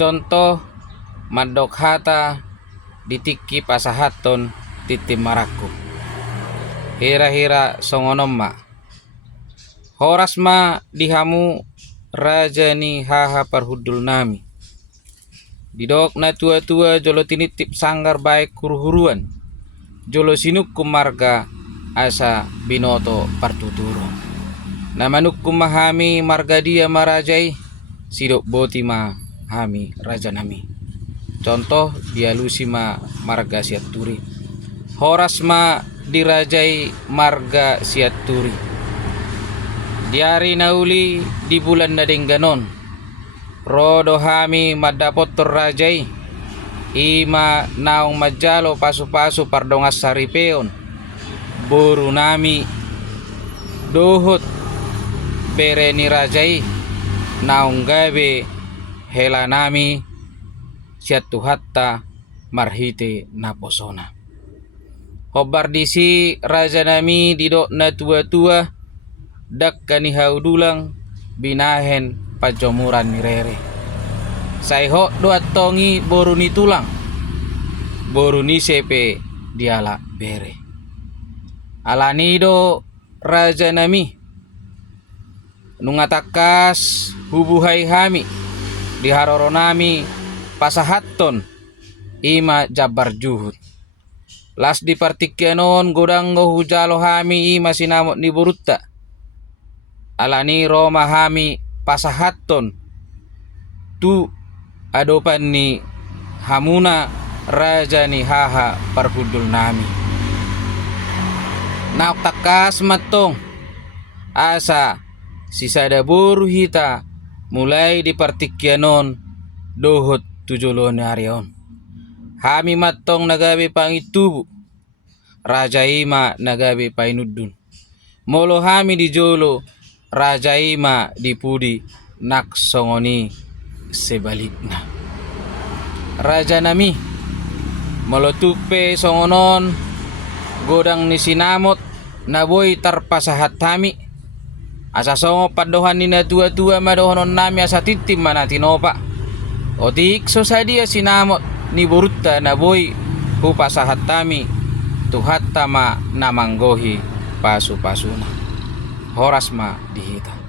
contoh madok hata ditiki pasahaton titim maraku hira-hira songonom ma horas ma dihamu raja ni haha parhudul nami didok na tua-tua jolo tinitip sanggar baik huru-huruan jolo sinukku marga asa binoto partuturo namanukku mahami marga dia marajai sidok boti ma hami raja nami contoh dialusi ma marga siaturi horas ma dirajai marga siaturi diari nauli di bulan na dengganon rodo hami madapot rajai ima naong majalo pasu-pasu pardongas saripeon boru nami dohot bereni rajai naong gabe hela nami siatu hatta marhite naposona hobar disi raja nami didok na tua-tua dak kani haudulang binahen pajomuran nirere saiho doa tongi boru ni tulang boru ni sepe diala bere alanido raja nami nungatakas hubuhai hami diharoro nami pasahatton ima jabar juhud las di partikyanon godanggo hujalo hami ima sinamot ni burutta alani roma hami pasahatton tu adopan ni hamuna raja ni haha parhudul nami naok takas matong asa sisada boru hita mulai di partikyanon dohot tujolone arion hami matong nagabe pangitubu raja ima nagabe painudun molo hami di jolo raja ima dipudi nak songoni sebalikna raja nami molotupe songonon godang ni sinamot naboy tarpasahat hami asa songo padohan ni na tua-tua madohonon nami asa titim manatinopa otik so sadia sinamot ni burutta naboy hupasahat tami tuhatta ma namanggohi pasu-pasuna horas ma dihita